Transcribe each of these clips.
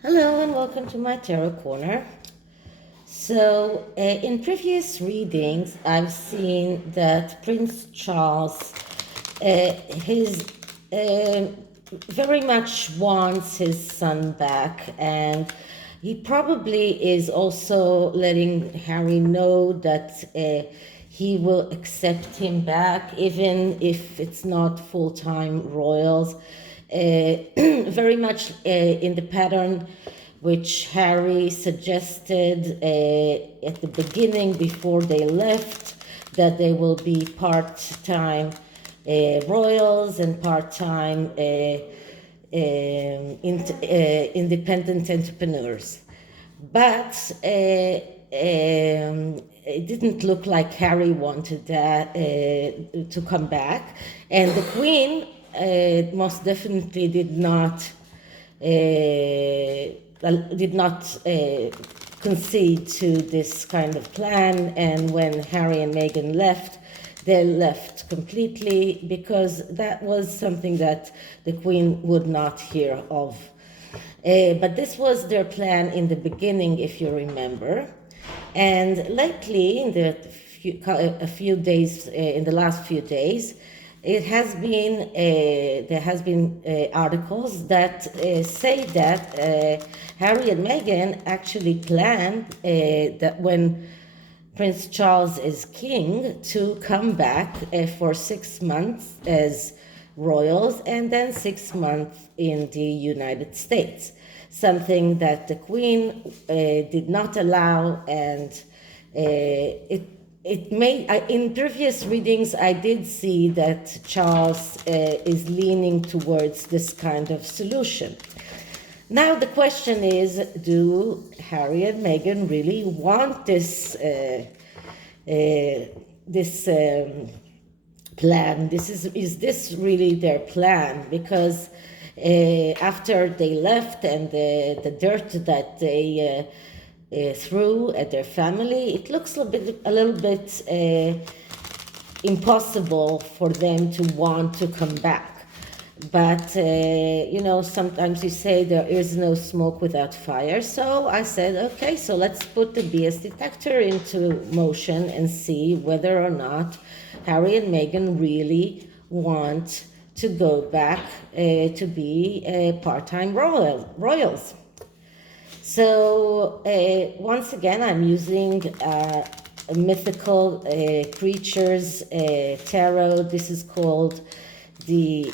Hello and welcome to my tarot corner. So, in previous readings, I've seen that Prince Charles, his very much wants his son back, and he probably is also letting Harry know that he will accept him back, even if it's not full-time royals. Very much in the pattern which Harry suggested at the beginning before they left, that they will be part-time royals and part-time independent entrepreneurs. But it didn't look like Harry wanted that to come back, and the Queen most definitely did not concede to this kind of plan. And when Harry and Meghan left, they left completely, because that was something that the Queen would not hear of. But this was their plan in the beginning, if you remember. And lately, in the last few days, it has been there has been articles that say that Harry and Meghan actually planned that when Prince Charles is king, to come back for 6 months as royals and then 6 months in the United States, something that the Queen did not allow. And in previous readings, I did see that Charles is leaning towards this kind of solution. Now the question is, do Harry and Meghan really want this plan? Is this really their plan? Because after they left, and the dirt that they through at their family, it looks a little bit impossible for them to want to come back. But sometimes you say there is no smoke without fire. So I said, okay, so let's put the BS detector into motion and see whether or not Harry and Meghan really want to go back to be part-time royals. So once again, I'm using mythical creatures tarot. This is called the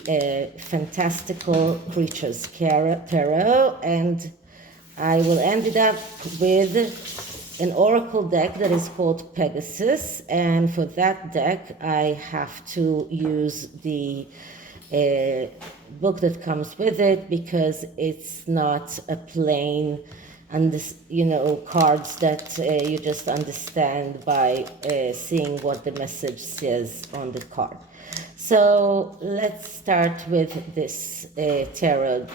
Fantastical Creatures Tarot, and I will end it up with an oracle deck that is called Pegasus. And for that deck, I have to use the book that comes with it, because it's not a plain cards that you just understand by seeing what the message says on the card. So let's start with this tarot.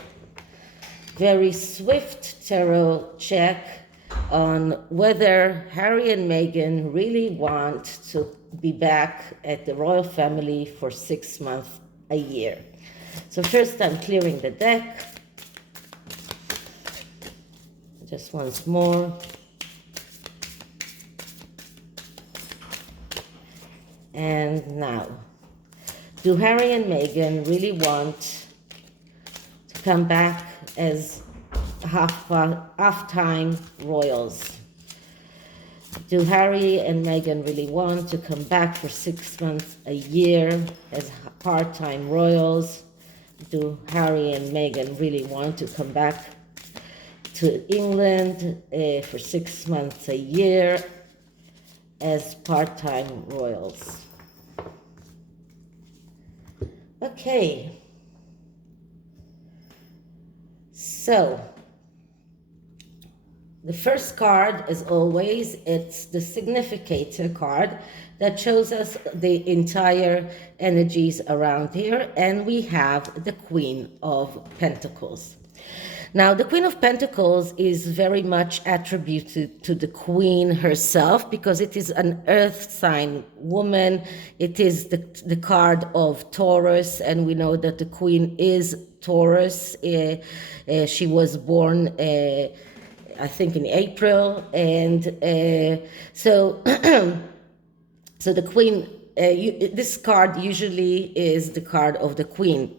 Very swift tarot check on whether Harry and Meghan really want to be back at the royal family for 6 months, a year. So first, I'm clearing the deck. Just once more. And now, do Harry and Meghan really want to come back as half-time royals? Do Harry and Meghan really want to come back for 6 months, a year as part-time royals? Do Harry and Meghan really want to come back to England for 6 months, a year as part-time royals? Okay. So the first card, as always, it's the significator card that shows us the entire energies around here. And we have the Queen of Pentacles. Now, the Queen of Pentacles is very much attributed to the Queen herself, because it is an earth sign woman. It is the card of Taurus, and we know that the Queen is Taurus. She was born, I think, in April, and so so the Queen. This card usually is the card of the Queen.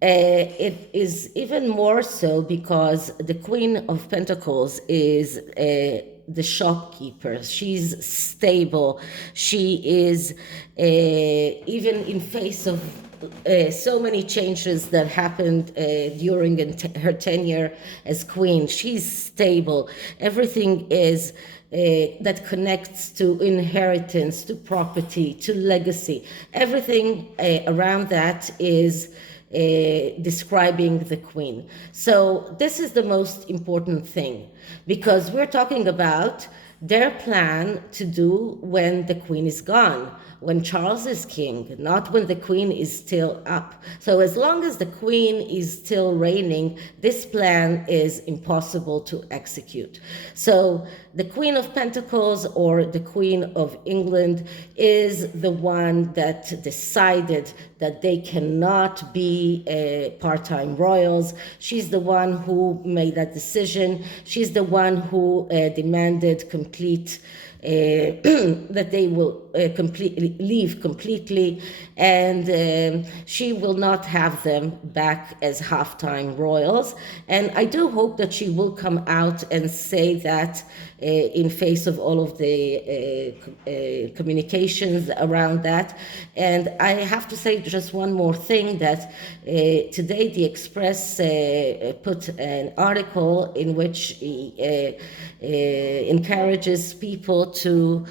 It is even more so because the Queen of Pentacles is the shopkeeper. She's stable. She is even in face of so many changes that happened during her tenure as queen. She's stable. Everything is that connects to inheritance, to property, to legacy. Everything around that is describing the Queen. So this is the most important thing, because we're talking about their plan to do when the Queen is gone, when Charles is king, not when the Queen is still up. So as long as the Queen is still reigning, this plan is impossible to execute. So the Queen of Pentacles, or the Queen of England, is the one that decided that they cannot be part-time royals. She's the one who made that decision. She's the one who demanded complete that they will completely leave completely, and she will not have them back as half-time royals. And I do hope that she will come out and say that in face of all of the communications around that. And I have to say just one more thing, that today the Express put an article in which he encourages people to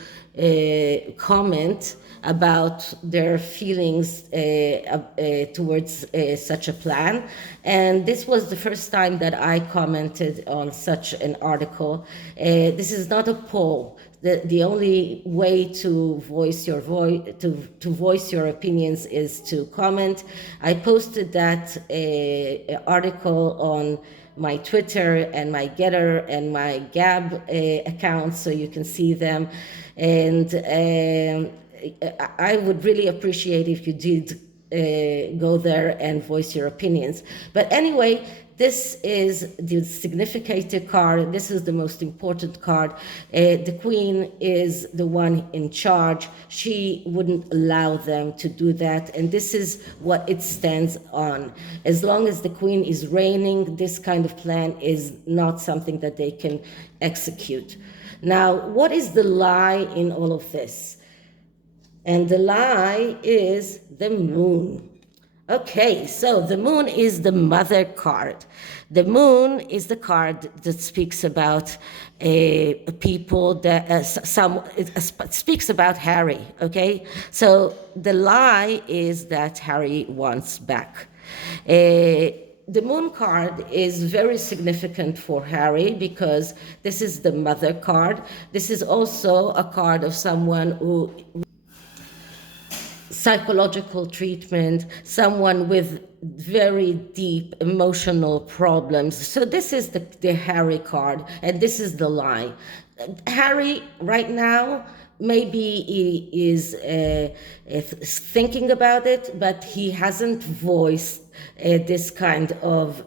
comment about their feelings towards such a plan. And this was the first time that I commented on such an article. This is not a poll. The only way to voice your to voice your opinions is to comment. I posted that article on my Twitter and my GETTR and my Gab accounts, so you can see them. And I would really appreciate if you did go there and voice your opinions. But anyway, this is the significator card. This is the most important card. The Queen is the one in charge. She wouldn't allow them to do that. And this is what it stands on. As long as the Queen is reigning, this kind of plan is not something that they can execute. Now, what is the lie in all of this? And the lie is the Moon. Okay, so the Moon is the mother card. The Moon is the card that speaks about people that it speaks about Harry. Okay, so the lie is that Harry wants back. The Moon card is very significant for Harry because this is the mother card. This is also a card of someone who psychological treatment, someone with very deep emotional problems. So this is the Harry card, and this is the lie. Harry right now maybe he is thinking about it, but he hasn't voiced this kind of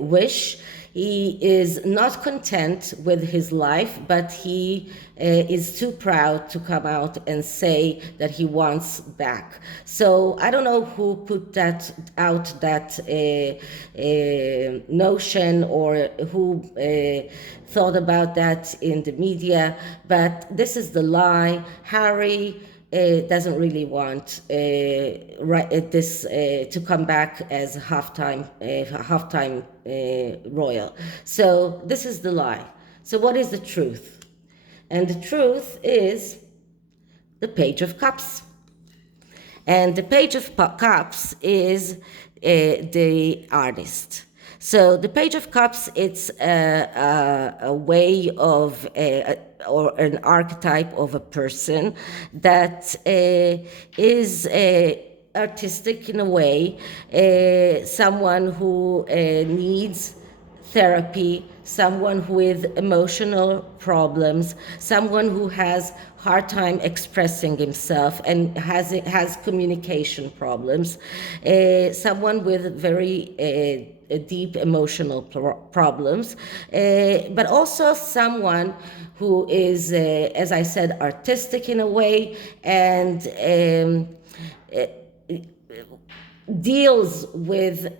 wish. He is not content with his life, but he is too proud to come out and say that he wants back. So I don't know who put that out, that notion, or who thought about that in the media, but this is the lie. Harry doesn't really want this to come back as halftime royal. So this is the lie. So what is the truth? And the truth is the Page of Cups. And the Page of Cups is the artist. So the Page of Cups, it's a way of, or an archetype of a person that is artistic in a way, someone who needs therapy, someone with emotional problems, someone who has hard time expressing himself and has communication problems, someone with very deep emotional problems, but also someone who is, as I said, artistic in a way, and deals with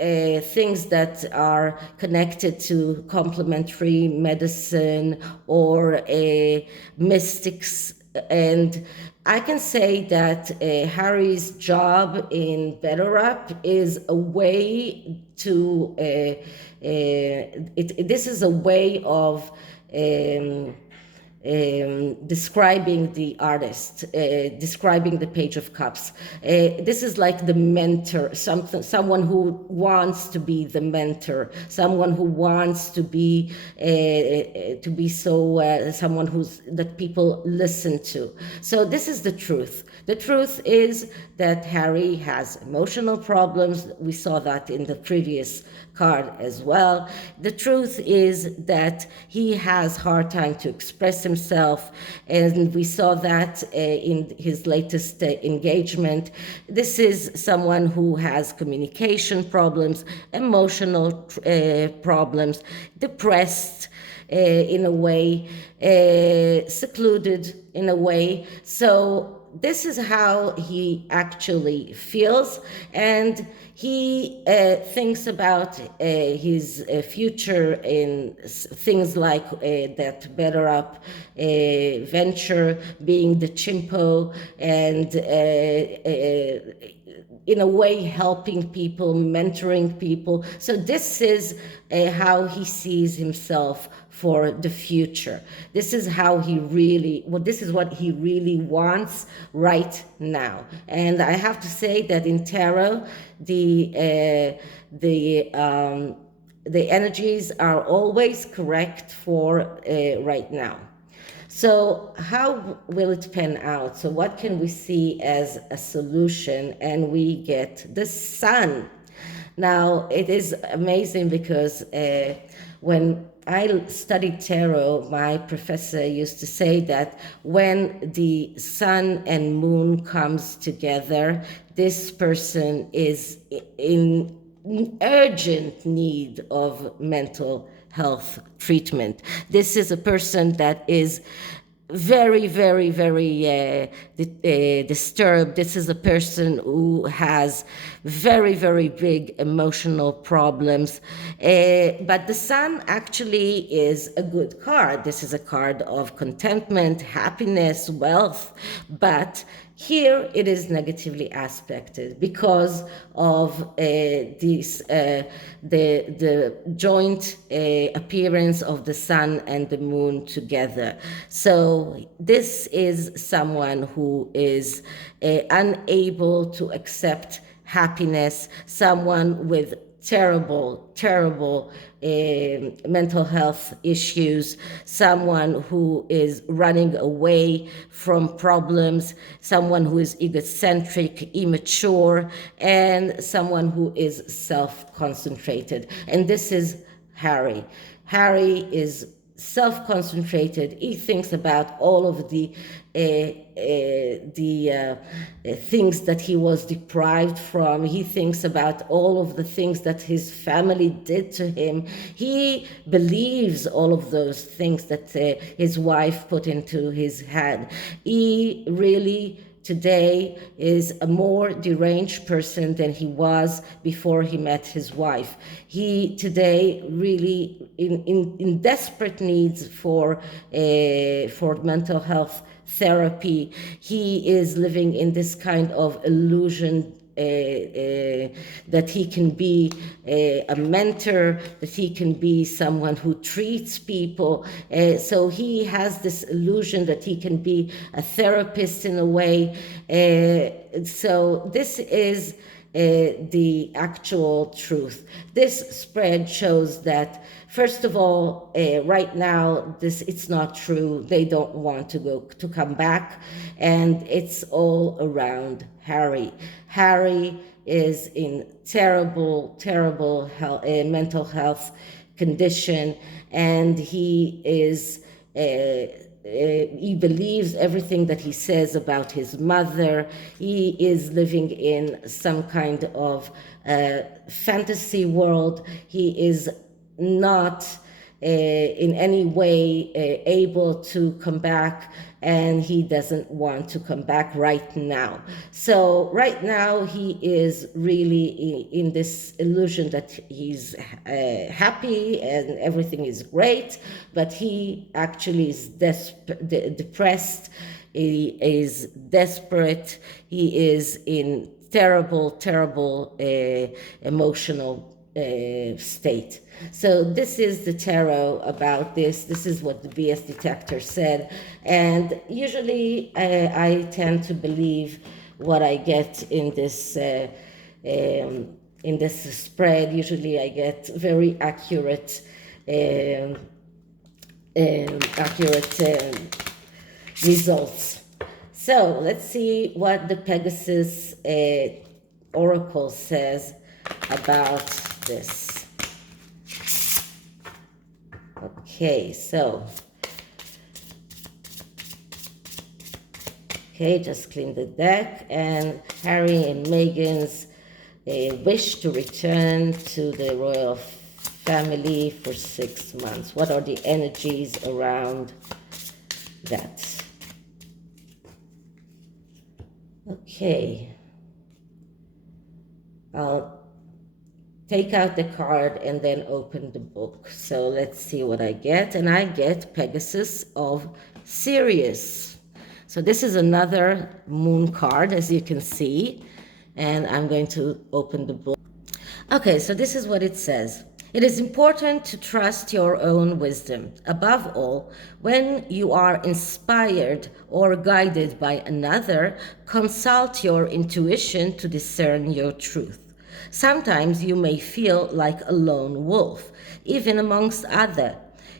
things that are connected to complementary medicine or mystics. And I can say that Harry's job in GETTR is a way to, this is a way of describing the artist, describing the Page of Cups. This is like the mentor, someone who wants to be the mentor, someone who wants to be someone that people listen to. So this is the truth. The truth is that Harry has emotional problems. We saw that in the previous card as well. The truth is that he has hard time to express himself, and we saw that in his latest engagement. This is someone who has communication problems, emotional problems, depressed in a way, secluded in a way. So this is how he actually feels, and he thinks about his future in things like that GETTR venture, being the chimpo, and in a way helping people, mentoring people. So this is how he sees himself for the future. This is how he really, well, this is what he really wants right now. And I have to say that in tarot, the energies are always correct for right now. So how will it pan out? So what can we see as a solution? And we get the Sun. Now, it is amazing because when I studied tarot, my professor used to say that when the sun and moon comes together, this person is in urgent need of mental health treatment. This is a person that is very, very, very disturbed. This is a person who has very, very big emotional problems. But the Sun actually is a good card. This is a card of contentment, happiness, wealth, but here it is negatively aspected because of the joint appearance of the sun and the moon together. So this is someone who is unable to accept happiness, someone with terrible mental health issues, someone who is running away from problems, someone who is egocentric, immature, and someone who is self-concentrated. And this is Harry. Harry is self-concentrated. He thinks about all of the things that he was deprived from. He thinks about all of the things that his family did to him. He believes all of those things that his wife put into his head. He really today is a more deranged person than he was before he met his wife. He today really in desperate needs for mental health therapy. He is living in this kind of illusion that he can be a mentor, that he can be someone who treats people. So he has this illusion that he can be a therapist in a way. So this is the actual truth. This spread shows that, first of all, right now, it's not true. They don't want to come back, and it's all around Harry. Harry is in terrible mental health condition, and he believes everything that he says about his mother. He is living in some kind of fantasy world. He is not in any way able to come back, and he doesn't want to come back right now. So right now he is really in this illusion that he's happy and everything is great, but he actually is depressed. He is desperate. He is in terrible emotional state. So this is the tarot about this. This is what the BS detector said, and usually I tend to believe what I get in this spread. Usually I get very accurate results. So let's see what the Pegasus Oracle says about this. Okay, so just clean the deck. And Harry and Meghan's wish to return to the royal family for 6 months. What are the energies around that? Okay, I'll take out the card and then open the book. So let's see what I get. And I get Pegasus of Sirius. So this is another moon card, as you can see. And I'm going to open the book. Okay, so this is what it says. It is important to trust your own wisdom. Above all, when you are inspired or guided by another, consult your intuition to discern your truth. Sometimes you may feel like a lone wolf, even amongst others.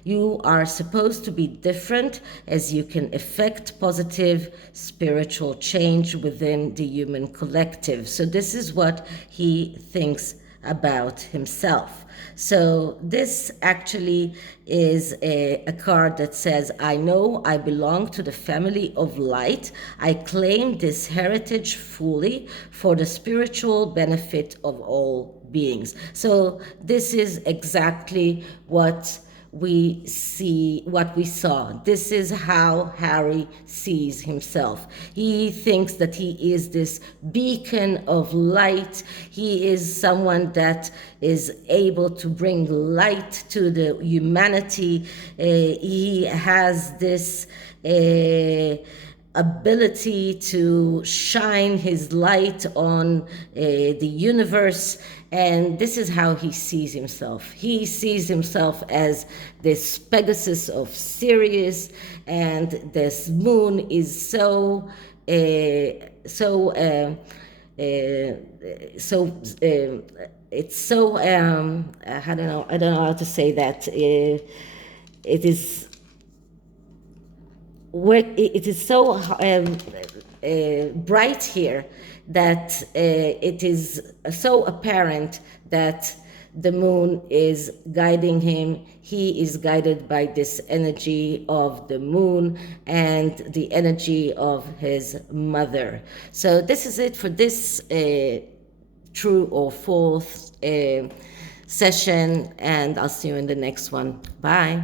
You are supposed to be different, as you can effect positive spiritual change within the human collective. So this is what he thinks about himself. So this actually is a card that says, I know I belong to the family of light. I claim this heritage fully for the spiritual benefit of all beings. So this is exactly what we saw. This is how Harry sees himself. He thinks that he is this beacon of light. He is someone that is able to bring light to the humanity. He has this ability to shine his light on the universe, and this is how he sees himself. He sees himself as this Pegasus of Sirius, and this moon is so it's so I don't know how to say that. It is so bright here that it is so apparent that the moon is guiding him. He is guided by this energy of the moon and the energy of his mother. So this is it for this true or false session, and I'll see you in the next one. Bye.